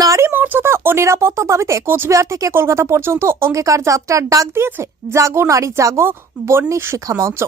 নারী মর্যাদা ও নিরাপত্তার দাবিতে কোচবিহার থেকে কলকাতা পর্যন্ত অঙ্গীকার যাত্রার ডাক দিয়েছে জাগো নারী জাগো বন্যী শিক্ষা মঞ্চ।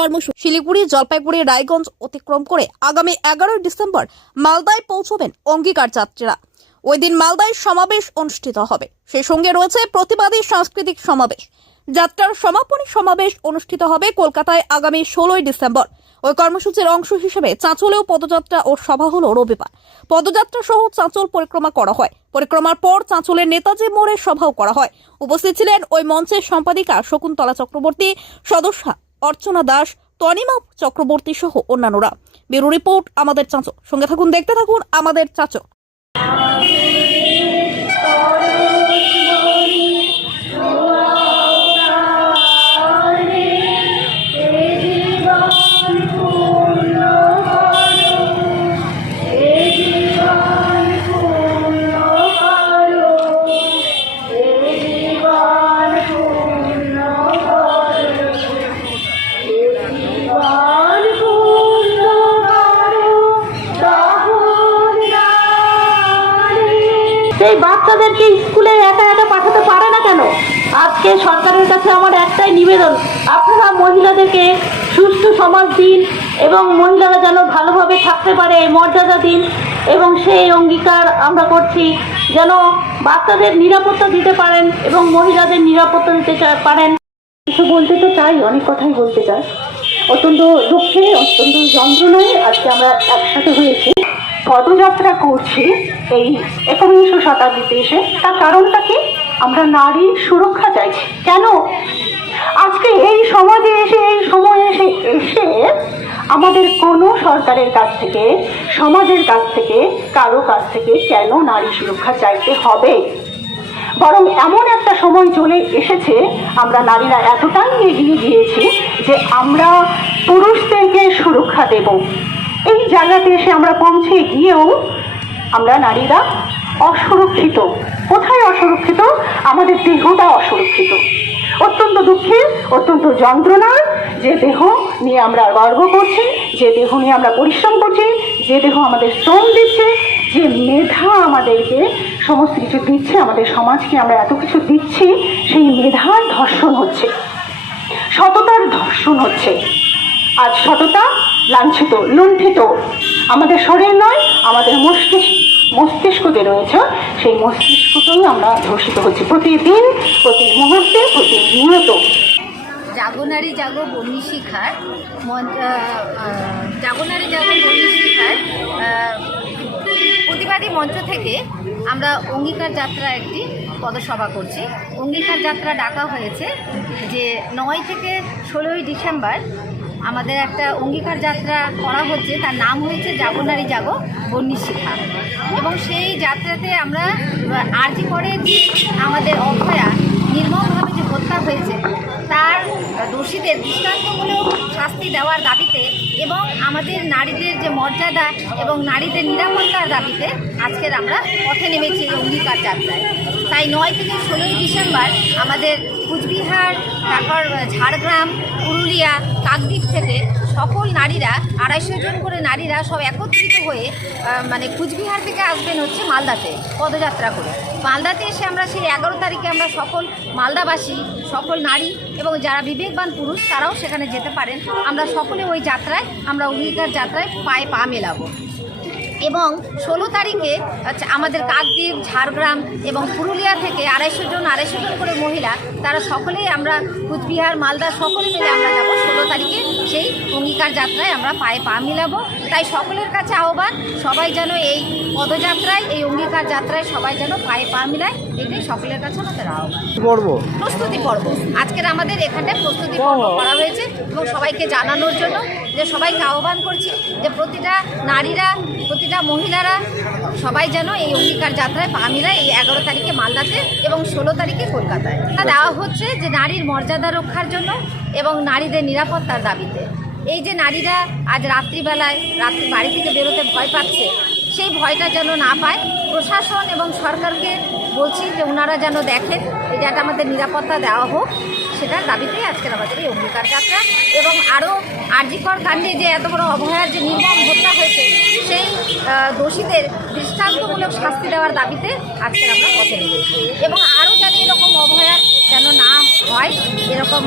কর্মসূচি শিলিগুড়ি, জলপাইগুড়ি, রায়গঞ্জ অতিক্রম করে আগামী এগারোই ডিসেম্বর মালদায় পৌঁছবেন অঙ্গীকার যাত্রীরা। ওই দিন মালদায় সমাবেশ অনুষ্ঠিত হবে। সেই সঙ্গে রয়েছে প্রতিবাদী সাংস্কৃতিক সমাবেশ। যাত্রার সমাপনী সমাবেশ অনুষ্ঠিত হবে কলকাতায় আগামী ষোলোই ডিসেম্বর। ওই কর্মসূচির অংশ হিসেবে চাঁচলেও পদযাত্রা ও সভা হলো রবিবার। পদযাত্রা সহ চাঁচল পরিক্রমা করা হয়। পরিক্রমার পর চাঁচলের নেতাজি মোড়ে সভাও করা হয়। উপস্থিত ছিলেন ওই মঞ্চের সম্পাদিকা শকুন্তলা চক্রবর্তী, সদস্যা অর্চনা দাস, তনিমা চক্রবর্তী সহ অন্যান্যরা। ব্যুরো রিপোর্ট আমাদের চাঁচো। সঙ্গে থাকুন, দেখতে থাকুন আমাদের চাঁচল সেই বাচ্চাদেরকে স্কুলে একা একা পাঠাতে পারে না কেন? আজকে সরকারের কাছে আমার একটাই নিবেদন, আপনারা মহিলাদেরকে সুষ্ঠু সমাজ দিন এবং মহিলারা যেন ভালোভাবে থাকতে পারে মর্যাদা দিন এবং সেই অঙ্গীকার আমরা করছি যেন বাচ্চাদের নিরাপত্তা দিতে পারেন এবং মহিলাদের নিরাপত্তা দিতে পারেন। কিছু বলতে তো চাই, অনেক কথাই বলতে চাই। অত্যন্ত দুঃখে, অত্যন্ত যন্ত্রণায় আজকে আমরা একসাথে হয়েছি। পদযাত্রা করছি এই একবিংশ শতাব্দীতে এসে। তার কারণটা কি? আমরা নারী সুরক্ষা চাইছি। কেন? আজকে এই সমাজে এসে, এই সময়ে এসে এসে আমাদের কোনো সরকারের কাছ থেকে, সমাজের কাছ থেকে, কারও কাছ থেকে কেন নারী সুরক্ষা চাইতে হবে? বরং এমন একটা সময় চলে এসেছে, আমরা নারীরা এতটাই এগিয়ে গিয়েছি যে আমরা পুরুষদেরকে সুরক্ষা দেব। এই জায়গাতে এসে আমরা পৌঁছে গিয়েও আমরা নারীরা অসুরক্ষিত। কোথায় অসুরক্ষিত? আমাদের দেহটা অসুরক্ষিত। অত্যন্ত দুঃখের অত্যন্ত যন্ত্রণার যে দেহ নিয়ে আমরা গর্ব করছি, যে দেহ নিয়ে আমরা পরিশ্রম করছি, যে দেহ আমাদের শ্রম দিচ্ছে, যে মেধা আমাদেরকে সমস্ত কিছু দিচ্ছে, আমাদের সমাজকে আমরা এত কিছু দিচ্ছি, সেই মেধার ধর্ষণ হচ্ছে। সততার ধর্ষণ হচ্ছে। আজ সততা লাঞ্ছিত, লুণ্ঠিত। আমাদের শরীর নয়, আমাদের মস্তিষ্ক মস্তিষ্কতে রয়েছে। সেই মস্তিষ্কতেই আমরা ধর্ষিত হচ্ছি। প্রতিদিন, প্রতি মুহূর্তে প্রতিনিয়ত জাগনারী জাগো বন্যী শিখার জাগনারী জাগো বন্যী শিখার প্রতিবাদী মঞ্চ থেকে আমরা অঙ্গীকার যাত্রা একটি পদসভা করছি। অঙ্গীকার যাত্রা ডাকা হয়েছে যে নয় থেকে ষোলোই ডিসেম্বর আমাদের একটা অঙ্গীকার যাত্রা করা হচ্ছে, তার নাম হয়েছে জাগনারী জাগো বন্যী শিখা। এবং সেই যাত্রাতে আমরা আর্জি করে যে আমাদের অভয়া নির্মমভাবে যে হত্যা হয়েছে, তার দোষীদের দৃষ্টান্তমূলক শাস্তি দেওয়ার দাবিতে এবং আমাদের নারীদের যে মর্যাদা এবং নারীদের নিরাপত্তার দাবিতে আজকের আমরা পথে নেমেছি অঙ্গীকার যাত্রায়। তাই নয় থেকে ষোলোই ডিসেম্বর আমাদের কুচবিহার, তারপর ঝাড়গ্রাম, পুরুলিয়া, কাকদ্বীপ থেকে সকল নারীরা, আড়াইশো জন করে নারীরা সব একত্রিত হয়ে মানে কুচবিহার থেকে আসবেন হচ্ছে মালদাতে, পদযাত্রা করে। মালদাতে এসে আমরা সেই এগারো তারিখে আমরা সকল মালদাবাসী, সকল নারী এবং যারা বিবেকবান পুরুষ, তারাও সেখানে যেতে পারেন। আমরা সকলে ওই যাত্রায়, আমরা অঙ্গীকার যাত্রায় পায়ে পা মেলাবো। এবং ষোলো তারিখে আচ্ছা, আমাদের কাকদ্বীপ ঝাড়গ্রাম এবং পুরুলিয়া থেকে আড়াইশো জন আড়াইশো জন করে মহিলা তারা সকলেই আমরা কুচবিহার মালদা সকলে মিলে আমরা যাব। ষোলো তারিখে সেই অঙ্গীকার যাত্রায় আমরা পায়ে পা মিলাবো। তাই সকলের কাছে আহ্বান সবাই যেন এই পদযাত্রায় এই অঙ্গীকার যাত্রায় সবাই যেন পায়ে পা মিলায় এটাই সকলের কাছে আমাদের আহ্বান। পর্ব? প্রস্তুতি পর্ব। আজকের আমাদের এখানে প্রস্তুতি পর্ব করা হয়েছে এবং সবাইকে জানানোর জন্য যে সবাইকে আহ্বান করছি যে প্রতিটা নারীরা প্রতিটা মহিলারা সবাই যেন এই অঙ্গীকার যাত্রায় পা মিলায় এই এগারো তারিখে মালদাতে এবং ষোলো তারিখে কলকাতায়। তা দেওয়া হচ্ছে যে নারীর মর্যাদা রক্ষার জন্য এবং নারীদের নিরাপত্তার দাবিতে। এই যে নারীরা আজ রাত্রিবেলায় রাত্রি বাড়ি থেকে বেরোতে ভয় পাচ্ছে, সেই ভয়টা যেন না পায়, প্রশাসন এবং সরকারকে বলছি যে ওনারা যেন দেখেন যাতে আমাদের নিরাপত্তা দেওয়া হোক, সেটার দাবিতেই আজকের আমাদের এই অঙ্গীকার যাত্রা। এবং আরও আর্জিকর কাণ্ডে যে এত বড় অবহেলার যে নির্মম হত্যা হয়েছে সেই দোষীদের দৃষ্টান্তমূলক শাস্তি দেওয়ার দাবিতে আজকে আমরা পথে নেমেছি। এবং আরও যেন এরকম অবহেলার যেন না হয় এরকম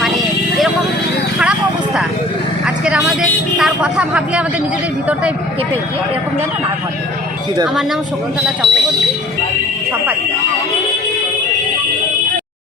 মানে এরকম খারাপ অবস্থা আজকের আমাদের তার কথা ভাবলে আমাদের নিজেদের ভিতরটাই কেঁপে উঠে এরকম যেন না ঘটে। আমার নাম শকুন্তলা চক্রবর্তী সম্পাদিকা